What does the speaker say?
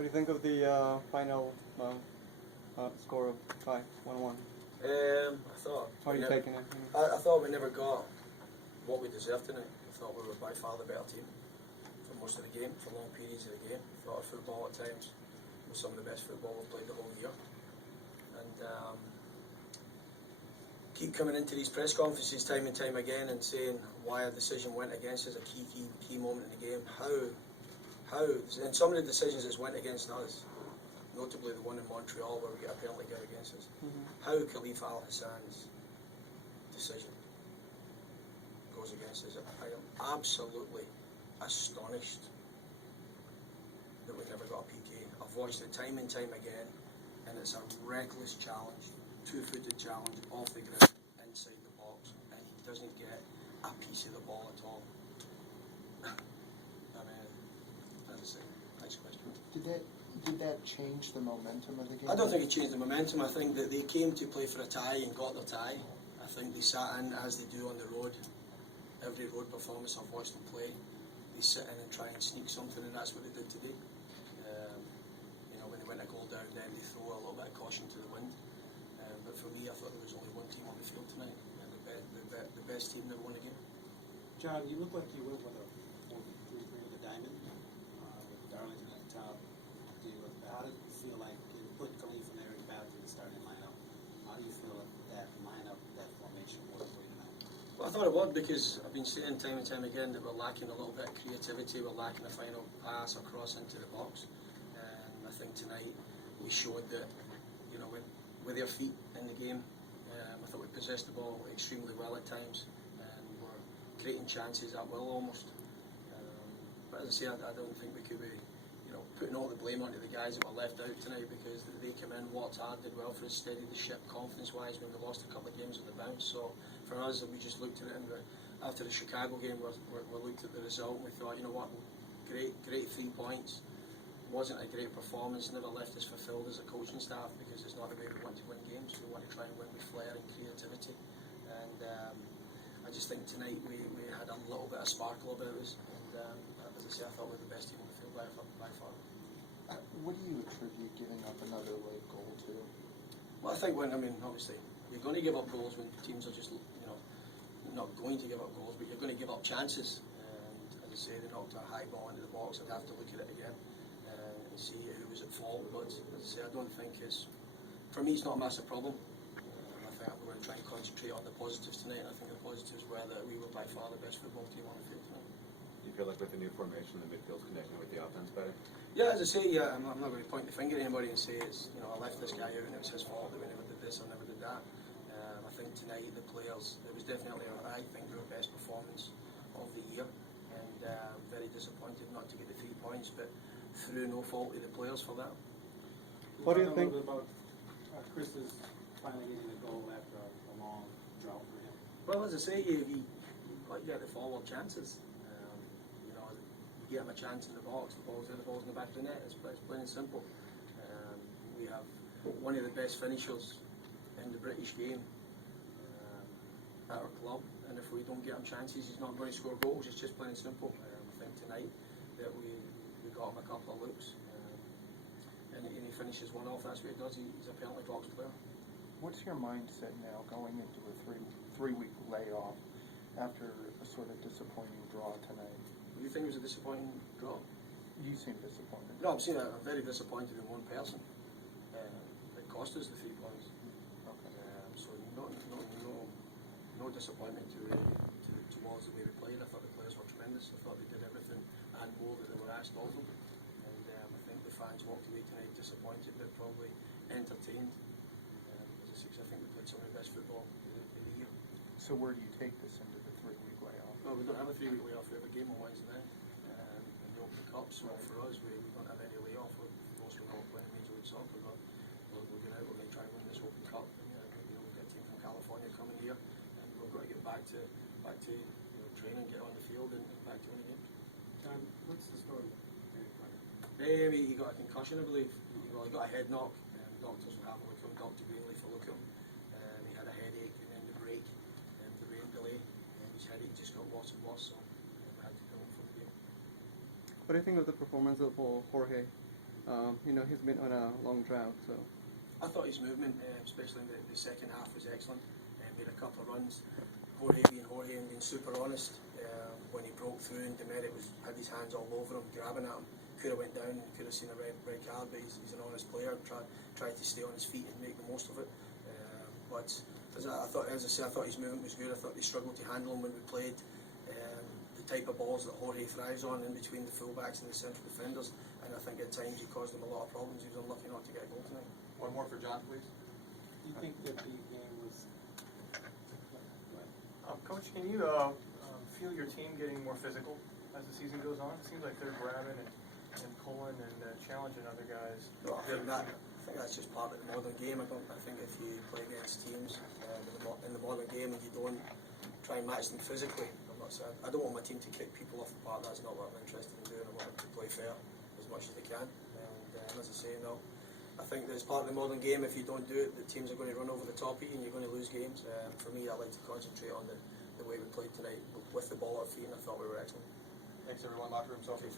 What do you think of the final score of tie, 1-1? I thought. How are you taking it? I thought we never got what we deserved tonight. I thought we were by far the better team for most of the game, for long periods of the game. I thought our football at times was some of the best football we've played the whole year. And keep coming into these press conferences time and time again and saying why a decision went against us, a key moment in the game. How, and some of the decisions that went against us, notably the one in Montreal where we get a penalty given against us. How Khalifa Al Hassan's decision goes against us. I am absolutely astonished that we never got a PK. I've watched it time and time again, and it's a reckless challenge, two-footed challenge off the ground, inside the box, and he doesn't get a piece of the ball at all. I mean, as I say, nice question. Did that change the momentum of the game? I don't think it changed the momentum. I think that they came to play for a tie and got their tie. I think they sat in, as they do on the road. Every road performance I've watched them play, they sit in and try and sneak something, and that's what they did today. When they went a goal down, then they throw a little bit of caution to the wind. But for me, I thought there was only one team on the field tonight, and the best team that won the game. John, you look like you went with a 4-3-3 with a diamond, with Darlington at the top. How did you feel like you put Khalifa and Eric back in the starting lineup? How do you feel like that lineup, that formation worked for you now? Well, I thought it would, because I've been saying time and time again that we're lacking a little bit of creativity, we're lacking a final pass or cross into the box. And I think tonight we showed that, with their feet in the game, I thought we possessed the ball extremely well at times, and were creating chances at will almost. But as I say, I don't think we could be putting all the blame onto the guys that were left out tonight, because they came in, worked hard, did well for us, steadied the ship confidence-wise when we lost a couple of games on the bounce. So for us, we just looked at it, and after the Chicago game, we looked at the result and we thought, you know what, great 3 points. Wasn't a great performance, never left us fulfilled as a coaching staff, because it's not the way we want to win games. We want to try and win with flair and creativity. And I just think tonight we had a little bit of sparkle about us. And as I say, I thought we were the best team on the field by far. What do you attribute giving up another late goal to? Well, I think obviously, you're going to give up goals when teams are just, not going to give up goals, but you're going to give up chances. And as I say, they knocked a high ball into the box. I'd have to look at it again and see who was at fault. But as I say, I don't think for me, it's not a massive problem. I think we're going to try and concentrate on the positives tonight. And I think the positives were that we were by far the best football team on the field tonight. Do you feel like with the new formation, the midfield's connecting with the offense better? Yeah, as I say, I'm not going to point the finger at anybody and say it's, I left this guy out and it was his fault that we never did this or never did that. I think tonight the players, it was definitely, I think, their best performance of the year, and very disappointed not to get the 3 points, but through no fault of the players for that. What do you think? A little bit about Chris's finally getting the goal after a long drought for him. Well, as I say, you've got to get the forward chances. You get him a chance in the box, the ball's in the back of the net. It's plain and simple. We have one of the best finishers in the British game at our club, and if we don't get him chances, he's not going to score goals. It's just plain and simple. I think tonight that we got him a couple of looks, and he finishes one off. That's what he does. He's a penalty box player. What's your mindset now going into a three-week layoff after a sort of disappointing draw tonight? Do you think it was a disappointing draw? You seem disappointed. No, I'm very disappointed in one person. It cost us the 3 points. Okay. So no disappointment towards the way we played. I thought the players were tremendous. I thought they did everything and more that they were asked of them. And I think the fans walked away tonight disappointed, but probably entertained. As I think we played some of the best football in the year. So where do you take this into the 3-week layoff? No, we don't have a 3-week layoff. We have a game on Wednesday night in the Open Cup. So for us, we don't have any layoff. Most we're not playing Major League Soccer, but we're going out. We're going to try and win this Open Cup. And, we've got a team from California coming here, and we've got to get back to training, get on the field, and back to winning games. John, what's the story with He got a concussion, I believe. He got a head knock. Doctors will have a look at him. Dr. Greenleaf will look at him. He had a headache, and then the break, and the rain delay, and his headache just got worse and worse. So we had to go him for the game. What do you think of the performance of Jorge? He's been on a long drought, so. I thought his movement, especially in the second half, was excellent. Made a couple of runs. Jorge and being super honest. When he broke through and Demerit had his hands all over him, grabbing at him. Could have went down and could have seen a red card, but he's an honest player and tried to stay on his feet and make the most of it. But as I thought his movement was good. I thought they struggled to handle him when we played. The type of balls that Jorge thrives on in between the fullbacks and the central defenders, and I think at times he caused them a lot of problems. He was unlucky not to get a goal tonight. One more for John, please. Do you think that the game was? Coach, can you feel your team getting more physical as the season goes on? It seems like they're grabbing and pulling and challenging other guys. No, I think that's just part of the modern game. I think if you play against teams in the modern game and you don't try and match them physically, I don't want my team to kick people off the park. That's not what I'm interested in doing. I want them to play fair as much as they can. And as I say, I think that it's part of the modern game. If you don't do it, the teams are going to run over the top of you and you're going to lose games. For me, I like to concentrate on the way we played tonight with the ball at our feet, and I thought we were excellent. Thanks, everyone. Locker room social.